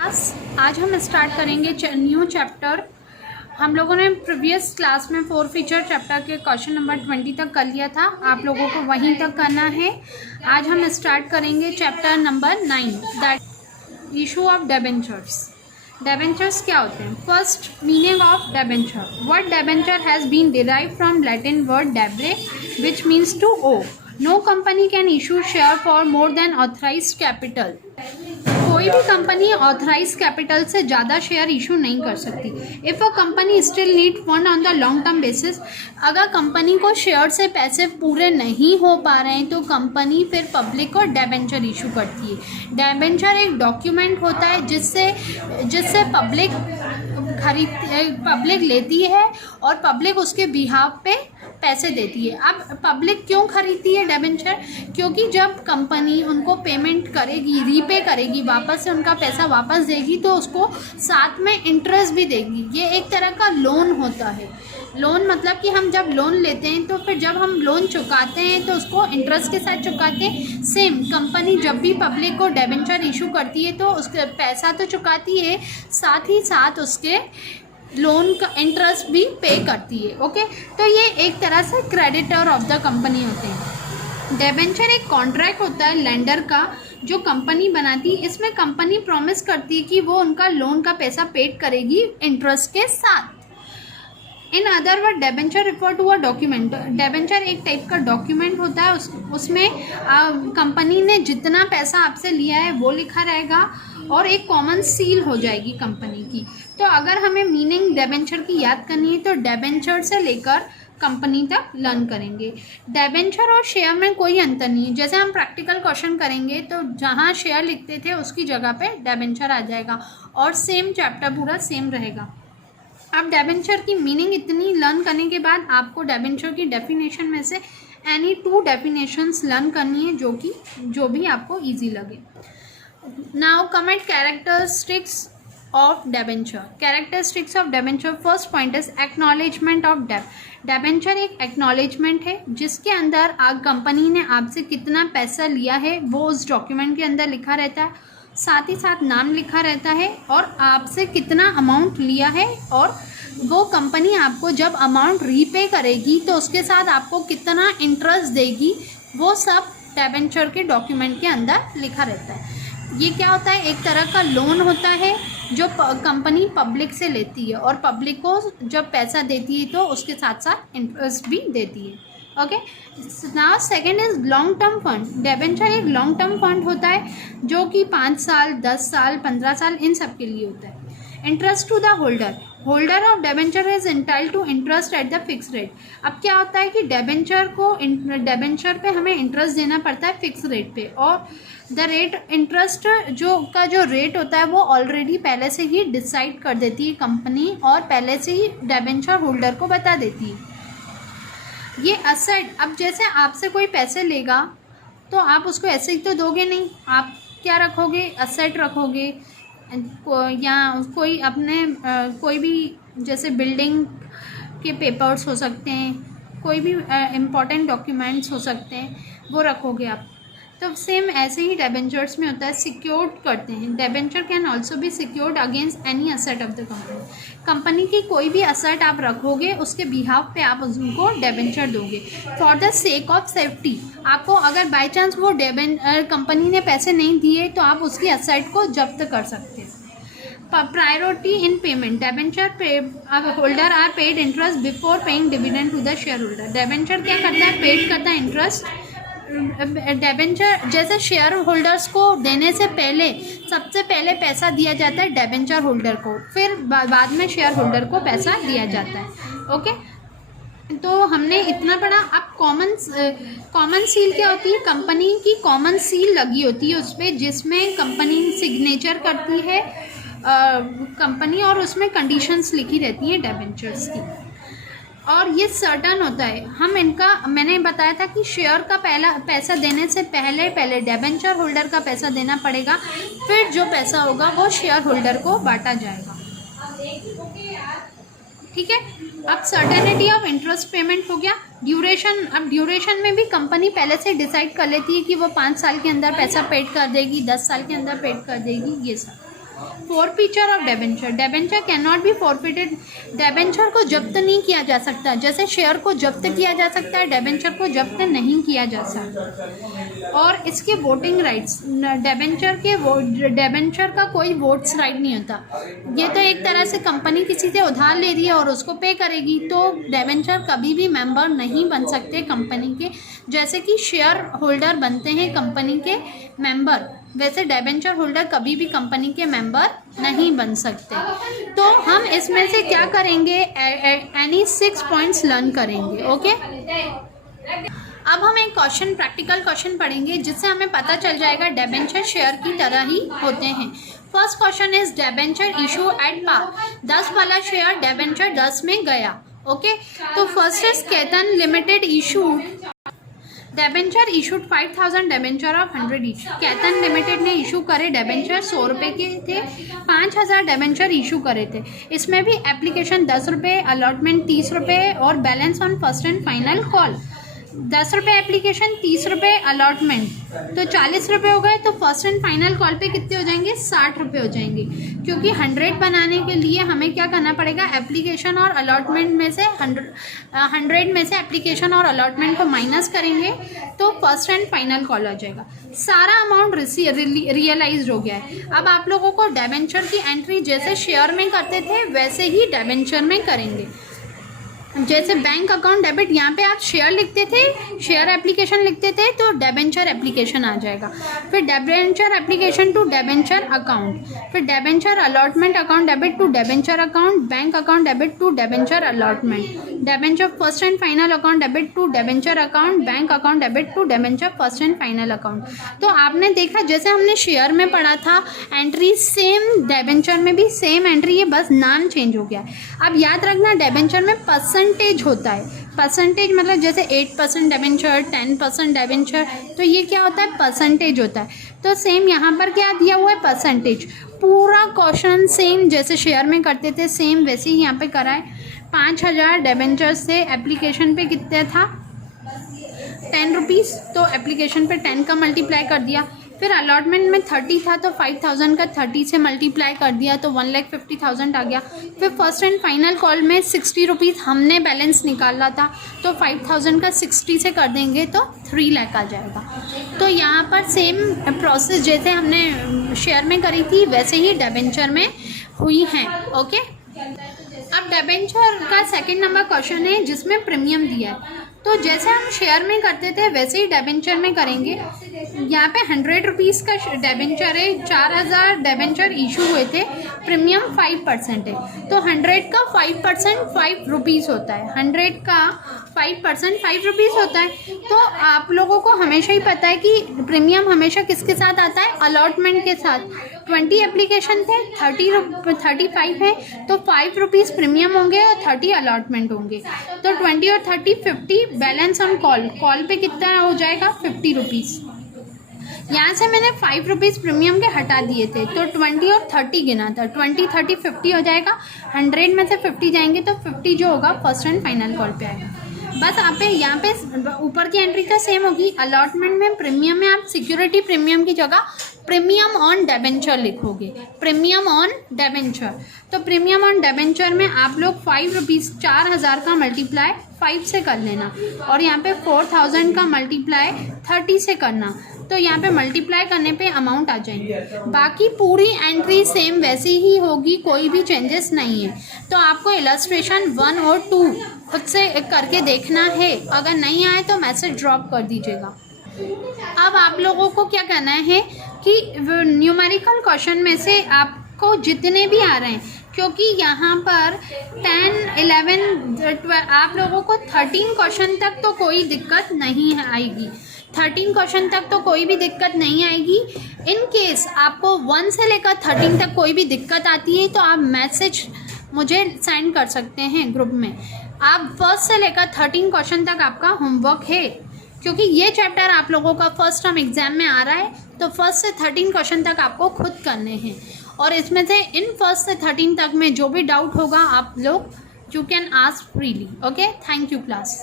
आज हम स्टार्ट करेंगे न्यू चैप्टर। हम लोगों ने प्रीवियस क्लास में 4 फीचर चैप्टर के क्वेश्चन नंबर 20 तक कर लिया था। आप लोगों को वहीं तक करना है। आज हम स्टार्ट करेंगे chapter number 9, that issue of debentures. Debentures क्या होते हैं? First, meaning of debenture. Word debenture has been derived from Latin word debere which means to owe. No company can issue share for more than authorised capital. कोई भी company authorise capital से ज़्यादा share issue नहीं कर सकती। If a company still need fund on the long term basis, अगर company को share से पैसे पूरे नहीं हो पा रहे हैं तो कंपनी फिर पब्लिक को डेबेंचर इशू करती है। डेबेंचर एक डॉक्यूमेंट होता है जिससे पब्लिक लेती है और पब्लिक उसके बिहाफ पे पैसे देती है। अब पब्लिक क्यों खरीदती है डेबेंचर? क्योंकि जब कंपनी उनको पेमेंट करेगी, रीपे करेगी, वापस से उनका पैसा वापस देगी तो उसको साथ में इंटरेस्ट भी देगी। ये एक तरह का लोन होता है। लोन मतलब कि हम जब लोन लेते हैं तो फिर जब हम लोन चुकाते हैं तो उसको इंटरेस्ट के साथ चुकाते हैं। सेम कंपनी जब भी पब्लिक को डेबेंचर इशू करती है तो उसके पैसा तो चुकाती है, साथ ही साथ उसके लोन का इंटरेस्ट भी पे करती है। ओके, तो ये एक तरह से क्रेडिटर ऑफ द कंपनी होते हैं। डेबेंचर एक कॉन्ट्रैक्ट होता है लेंडर का जो कंपनी बनाती है। इसमें कंपनी प्रॉमिस करती है कि वो उनका लोन का पैसा पेड करेगी इंटरेस्ट के साथ। In other word debenture refer to a document. Debenture एक टाइप का डॉक्यूमेंट होता है। उसमें कंपनी ने जितना पैसा आपसे लिया है वो लिखा रहेगा और एक कॉमन सील हो जाएगी कंपनी की। तो अगर हमें मीनिंग डेबेंचर की याद करनी है तो डेबेंचर से लेकर कंपनी तक लर्न करेंगे। डेबेंचर और शेयर में कोई अंतर नहीं है। जैसे हम प्रैक्टिकल क्वेश्चन करेंगे तो जहाँ शेयर लिखते थे उसकी जगह पे डेबेंचर आ जाएगा और सेम चैप्टर पूरा सेम रहेगा। अब डेबेंचर की मीनिंग इतनी लर्न करने के बाद आपको डेबेंचर की डेफिनेशन में से एनी 2 डेफिनेशंस लर्न करनी है जो भी आपको इजी लगे। Now come at characteristics of debenture. Characteristics of debenture, first point is acknowledgement of डेब्ट। डेबेंचर एक एक्नॉलेजमेंट है जिसके अंदर कंपनी ने आपसे कितना पैसा लिया है वो उस डॉक्यूमेंट के अंदर लिखा रहता है। साथ ही साथ नाम लिखा रहता है और आपसे कितना अमाउंट लिया है और वो कंपनी आपको जब अमाउंट रीपे करेगी तो उसके साथ आपको कितना इंटरेस्ट देगी, वो सब डेबेंचर के डॉक्यूमेंट के अंदर लिखा रहता है। ये क्या होता है? एक तरह का लोन होता है जो कंपनी पब्लिक से लेती है और पब्लिक को जब पैसा देती है तो उसके साथ साथ इंटरेस्ट भी देती है। Okay, now second is long term fund. Debenture एक लॉन्ग टर्म फंड होता है जो कि 5 साल, 10 साल, 15 साल इन सब के लिए होता है। Interest to the holder. Holder of debenture is entitled to interest at the fix rate. अब क्या होता है कि डेबेंचर पे हमें इंटरेस्ट देना पड़ता है फिक्स रेट पे और द रेट इंटरेस्ट जो रेट होता है वो ऑलरेडी पहले से ही डिसाइड कर देती है कंपनी और पहले से ही डेबेंचर होल्डर को बता देती है। ये असेट, अब जैसे आपसे कोई पैसे लेगा तो आप उसको ऐसे ही तो दोगे नहीं। आप क्या रखोगे? असेट रखोगे या कोई अपने कोई भी जैसे बिल्डिंग के पेपर्स हो सकते हैं, कोई भी इम्पॉर्टेंट डॉक्यूमेंट्स हो सकते हैं, वो रखोगे आप। तो सेम ऐसे ही डेबेंचर्स में होता है, सिक्योर्ड करते हैं। Debenture can also be secured against any asset of the company. Company की कोई भी असेट आप रखोगे उसके बिहाफ पे आप उनको डेबेंचर दोगे for the sake of safety. आपको अगर बाय चांस वो कंपनी ने पैसे नहीं दिए तो आप उसकी असेट को जब्त कर सकते हैं। Priority in payment. Debenture holder are paid interest before paying dividend to the share holder. Debenture क्या करता है? पेड करता है इंटरेस्ट। डेबेंचर जैसे शेयर होल्डर्स को देने से पहले सबसे पहले पैसा दिया जाता है डेबेंचर होल्डर को, फिर बाद में शेयर होल्डर को पैसा दिया जाता है। ओके, तो हमने इतना पढ़ा। अब कॉमन सील क्या होती है? कंपनी की कॉमन सील लगी होती है उस पर जिसमें कंपनी सिग्नेचर करती है कंपनी और उसमें कंडीशंस लिखी रहती हैं डेबेंचर्स की और ये सर्टन होता है। मैंने बताया था कि शेयर का पहला पैसा देने से पहले डेबेंचर होल्डर का पैसा देना पड़ेगा, फिर जो पैसा होगा वो शेयर होल्डर को बांटा जाएगा। ठीक है, अब सर्टेनिटी ऑफ इंटरेस्ट पेमेंट हो गया। ड्यूरेशन, अब ड्यूरेशन में भी कंपनी पहले से डिसाइड कर लेती है कि वो 5 साल के अंदर पैसा पेड कर देगी, 10 साल के अंदर पेड कर देगी, ये सब। Forfeiture of debenture, debenture can not be forfeited, debenture को जब्त नहीं किया जा सकता, जैसे शेयर को जब्त किया जा सकता है डेबेंचर को जब्त नहीं किया जा सकता। और इसके वोटिंग राइट्स, डेबेंचर का कोई वोट्स राइट नहीं होता, ये तो एक तरह से कंपनी किसी से उधार ले रही है और उसको पे करेगी, तो डेबेंचर कभी भी मेंबर नहीं बन सकते कंपनी के, जैसे कि शेयर होल्डर बनते हैं कंपनी के मेंबर, वैसे डेबेंचर होल्डर कभी भी कंपनी के मेंबर नहीं बन सकते। तो हम इसमें से क्या करेंगे, एनी 6 पॉइंट्स लर्न करेंगे। ओके, अब हम एक क्वेश्चन, प्रैक्टिकल क्वेश्चन पढ़ेंगे जिससे हमें पता चल जाएगा डेबेंचर शेयर की तरह ही होते हैं। First question is debenture issue at par, 10 वाला शेयर डेबेंचर 10 में गया। ओके, तो first is Ketan limited issued debenture issued 5000 debenture of 100 each. Ketan limited ने इशू करे डेबेंचर 100 रुपये के थे, 5000 डेबेंचर इशू करे थे। इसमें भी एप्लीकेशन 10 रुपये, अलॉटमेंट 30 रुपये और balance on first and final call. 10 रुपये एप्लीकेशन, 30 रुपये अलॉटमेंट, तो 40 रुपये हो गए। तो फर्स्ट एंड फाइनल कॉल पे कितने हो जाएंगे, 60 रुपये हो जाएंगे, क्योंकि 100 बनाने के लिए हमें क्या करना पड़ेगा, एप्लीकेशन और अलॉटमेंट में से 100 में से एप्लीकेशन और अलॉटमेंट को माइनस करेंगे तो फर्स्ट एंड फाइनल कॉल हो जाएगा। सारा अमाउंट रियलाइज हो गया है। अब आप लोगों को डेबेंचर की एंट्री जैसे शेयर में करते थे वैसे ही डेबेंचर में करेंगे। जैसे बैंक अकाउंट डेबिट, यहाँ पे आप शेयर लिखते थे, शेयर एप्लीकेशन लिखते थे, तो डेबेंचर एप्लीकेशन आ जाएगा। फिर debenture application to debenture account, फिर debenture allotment account debit to debenture account, bank account debit to debenture allotment, debenture first and final account debit to debenture account, bank account debit to debenture first and final account. तो आपने देखा जैसे हमने share में पढ़ा था entry same, debenture में भी सेम एंट्री है, बस नाम चेंज हो गया है। अब याद रखना डेबेंचर में परसेंटेज होता है, परसेंटेज मतलब जैसे 8% डेबेंचर, 10% डेबेंचर, तो ये क्या होता है, परसेंटेज होता है। तो सेम यहाँ पर क्या दिया हुआ है, परसेंटेज। पूरा क्वेश्चन सेम जैसे शेयर में करते थे सेम वैसे ही यहाँ पे करा है। 5000 डेबेंचर से एप्लीकेशन पे कितना था, 10 रुपीज़, तो एप्लीकेशन पे 10 का मल्टीप्लाई कर दिया। फिर अलॉटमेंट में 30 था तो 5000 का 30 से मल्टीप्लाई कर दिया तो 1,50,000 आ गया। फिर फर्स्ट एंड फाइनल कॉल में 60 रुपीज़ हमने बैलेंस निकाला था, तो 5000 का 60 से कर देंगे तो 3 लाख आ जाएगा। तो यहाँ पर सेम प्रोसेस जैसे हमने शेयर में करी थी वैसे ही डेबेंचर में हुई हैं। ओके, अब डेबेंचर का सेकंड नंबर क्वेश्चन है जिसमें प्रीमियम दिया है। तो जैसे हम शेयर में करते थे वैसे ही डेबेंचर में करेंगे। यहाँ पे 100 रुपीज़ का डेबेंचर है, 4000 डेबेंचर इशू हुए थे, प्रीमियम 5% है, तो 100 का 5% 5 रुपीज़ होता है, 100 का 5% 5 रुपीज़ होता है। तो आप लोगों को हमेशा ही पता है कि प्रीमियम हमेशा किसके साथ आता है, अलॉटमेंट के साथ। 20 एप्लीकेशन थे, 35 है, तो 5 रुपीज़ प्रीमियम होंगे और 30 अलॉटमेंट होंगे, तो 20 और 30 50, बैलेंस ऑन कॉल पे कितना हो जाएगा, 50 रुपीज़। यहाँ से मैंने 5 रुपीज़ प्रीमियम के हटा दिए थे, तो 20 और 30 गिना था, 20 30 50 हो जाएगा, 100 में से 50 जाएंगे तो 50 जो होगा फर्स्ट एंड फाइनल कॉल पे आएगा। बस आप यहाँ पे ऊपर की एंट्री का सेम होगी। अलॉटमेंट में प्रीमियम में आप सिक्योरिटी प्रीमियम की जगह प्रीमियम ऑन डेबेंचर लिखोगे, प्रीमियम ऑन डेबेंचर। तो प्रीमियम ऑन डेबेंचर में आप लोग 5 रुपीज़ 4000 का मल्टीप्लाई 5 से कर लेना और यहाँ पे 4000 का मल्टीप्लाई 30 से करना, तो यहाँ पे मल्टीप्लाई करने पे अमाउंट आ जाएंगे। बाकी पूरी एंट्री सेम वैसी ही होगी, कोई भी चेंजेस नहीं है। तो आपको इलस्ट्रेशन 1 और 2 खुद से करके देखना है, अगर नहीं आए तो मैसेज ड्रॉप कर दीजिएगा। अब आप लोगों को क्या करना है कि न्यूमेरिकल क्वेश्चन में से आपको जितने भी आ रहे हैं, क्योंकि यहाँ पर 10, 11, 12 आप लोगों को 13 क्वेश्चन तक तो कोई दिक्कत नहीं आएगी, 13 क्वेश्चन तक तो कोई भी दिक्कत नहीं आएगी। इन केस आपको 1 से लेकर 13 तक कोई भी दिक्कत आती है तो आप मैसेज मुझे सेंड कर सकते हैं ग्रुप में। आप फर्स्ट से लेकर 13 क्वेश्चन तक आपका होमवर्क है, क्योंकि ये चैप्टर आप लोगों का फर्स्ट टर्म एग्जाम में आ रहा है, तो फर्स्ट से 13 क्वेश्चन तक आपको खुद करने हैं। और इसमें से इन फर्स्ट से 13 तक में जो भी डाउट होगा आप लोग you can ask freely. Okay, thank you class.